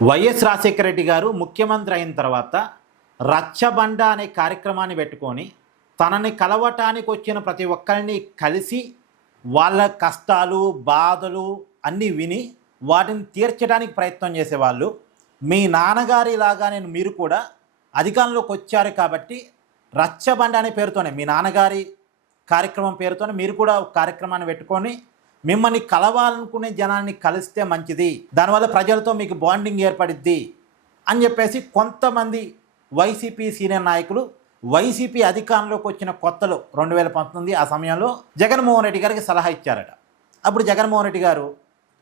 YS Rajasekhara Reddy గారు ముఖ్యమంత్రి అయిన తర్వాత రచ్చబండ అనే కార్యక్రమాన్ని పెట్టుకొని తనని కలవటానికి వచ్చిన ప్రతి ఒక్కరిని కలిసి వాళ్ళ కష్టాలు బాధలు అన్నీ విని వాటిని తీర్చడానికి ప్రయత్నం చేసేవాళ్ళు. మీ నాన్నగారిలాగా మీరు కూడా అధికారంలోకి వచ్చారు కాబట్టి రచ్చబండ అనే పేరుతోనే మీ నాన్నగారి కార్యక్రమం పేరుతోనే మీరు కూడా కార్యక్రమాన్ని పెట్టుకొని మిమ్మల్ని కలవాలనుకునే జనాన్ని కలిస్తే మంచిది, దానివల్ల ప్రజలతో మీకు బాండింగ్ ఏర్పడిద్ది అని చెప్పేసి కొంతమంది వైసీపీ సీనియర్ నాయకులు వైసీపీ అధికారంలోకి వచ్చిన కొత్తలో 2019 ఆ సమయంలో జగన్మోహన్ రెడ్డి గారికి సలహా ఇచ్చారట. అప్పుడు జగన్మోహన్ రెడ్డి గారు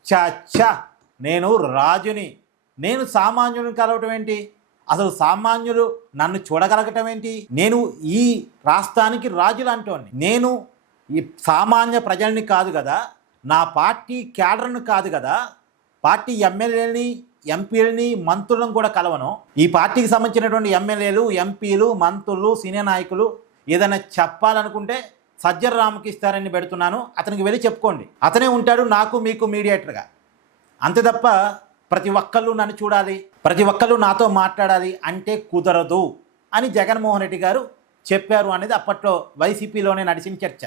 చచ్చా నేను రాజుని, నేను సామాన్యుని కలవటం ఏంటి, అసలు సామాన్యులు నన్ను చూడగలగటం ఏంటి, నేను ఈ రాష్ట్రానికి రాజులు అంటోని, నేను ఈ సామాన్య ప్రజల్ని కాదు కదా, నా పార్టీ క్యాడర్ను కాదు కదా, పార్టీ ఎమ్మెల్యేలని ఎంపీలని మంత్రులను కూడా కలవను, ఈ పార్టీకి సంబంధించినటువంటి ఎమ్మెల్యేలు ఎంపీలు మంత్రులు సీనియర్ నాయకులు ఏదైనా చెప్పాలనుకుంటే సజ్జల రామకృష్ణారెడ్డిని పెడుతున్నాను, అతనికి వెళ్ళి చెప్పుకోండి, అతనే ఉంటాడు నాకు మీకు మీడియేటర్గా, అంతే తప్ప ప్రతి ఒక్కళ్ళు నన్ను చూడాలి ప్రతి ఒక్కళ్ళు నాతో మాట్లాడాలి అంటే కుదరదు అని జగన్మోహన్ రెడ్డి గారు చెప్పారు అనేది అప్పట్లో వైసీపీలోనే నడిచిన చర్చ.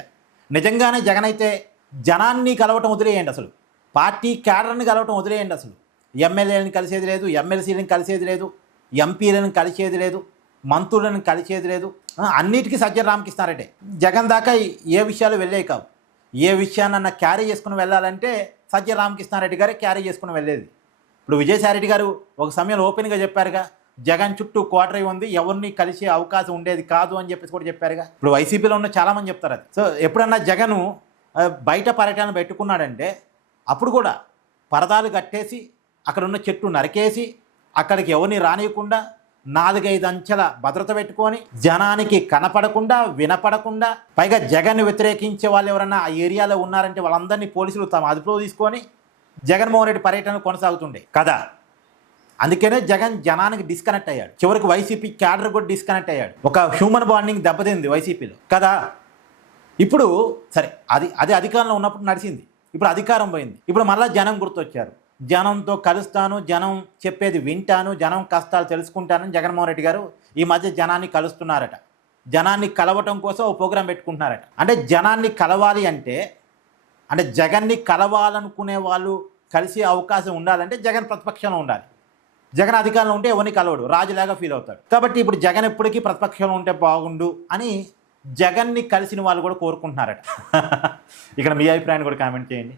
నిజంగానే జగన్ అయితే జనాన్ని కలవటం వదిలేయండి, అసలు పార్టీ క్యాడర్ని కలవటం వదిలేయండి, అసలు ఎమ్మెల్యేలను కలిసేది లేదు, ఎమ్మెల్సీలను కలిసేది లేదు, ఎంపీలను కలిసేది లేదు, మంత్రులను కలిసేది లేదు, అన్నిటికీ సజ్జల రామకృష్ణారెడ్డి. జగన్ దాకా ఏ విషయాలు వెళ్ళే కావు, ఏ విషయాన్నన్నా క్యారీ చేసుకుని వెళ్ళాలంటే సజ్జల రామకృష్ణారెడ్డి గారే క్యారీ చేసుకుని వెళ్ళేది. ఇప్పుడు విజయసాయిరెడ్డి గారు ఒక సమయంలో ఓపెన్గా చెప్పారుగా, జగన్ చుట్టూ క్వార్టర్ ఉంది, ఎవరిని కలిసే అవకాశం ఉండేది కాదు అని చెప్పేసి కూడా చెప్పారుగా. ఇప్పుడు వైసీపీలో ఉన్న చాలామంది చెప్తారు అది. సో ఎప్పుడన్నా జగను బయట పర్యటన పెట్టుకున్నాడంటే అప్పుడు కూడా పరదాలు కట్టేసి అక్కడ ఉన్న చెట్టు నరికేసి అక్కడికి ఎవరిని రానియకుండా 4-5 అంచెల భద్రత పెట్టుకొని జనానికి కనపడకుండా వినపడకుండా, పైగా జగన్ వ్యతిరేకించే వాళ్ళు ఎవరన్నా ఆ ఏరియాలో ఉన్నారంటే వాళ్ళందరినీ పోలీసులు తమ అదుపులో తీసుకొని జగన్మోహన్ రెడ్డి పర్యటన కొనసాగుతుండే కదా. అందుకనే జగన్ జనానికి డిస్కనెక్ట్ అయ్యాడు, చివరికి వైసీపీ క్యాడర్ కూడా డిస్కనెక్ట్ అయ్యాడు, ఒక హ్యూమన్ బాండింగ్ దెబ్బతింది వైసీపీలో కదా. ఇప్పుడు సరే అది అధికారంలో ఉన్నప్పుడు నడిచింది, ఇప్పుడు అధికారం పోయింది, ఇప్పుడు మళ్ళీ జనం గుర్తొచ్చారు, జనంతో కలుస్తాను, జనం చెప్పేది వింటాను, జనం కష్టాలు తెలుసుకుంటానని జగన్మోహన్ రెడ్డి గారు ఈ మధ్య జనాన్ని కలుస్తున్నారట. జనాన్ని కలవటం కోసం ఓ ప్రోగ్రాం పెట్టుకుంటున్నారట. అంటే జనాన్ని కలవాలి అంటే జగన్ని కలవాలనుకునే వాళ్ళు కలిసే అవకాశం ఉండాలంటే జగన్ ప్రతిపక్షంలో ఉండాలి. జగన్ అధికారంలో ఉంటే ఎవరిని కలవడు, రాజులాగా ఫీల్ అవుతాడు. కాబట్టి ఇప్పుడు జగన్ ఎప్పటికీ ప్రతిపక్షంలో ఉంటే బాగుండు అని జగన్ని కలిసిన వాళ్ళు కూడా కోరుకుంటున్నారట. ఇక్కడ మీ అభిప్రాయాన్ని కూడా కామెంట్ చేయండి.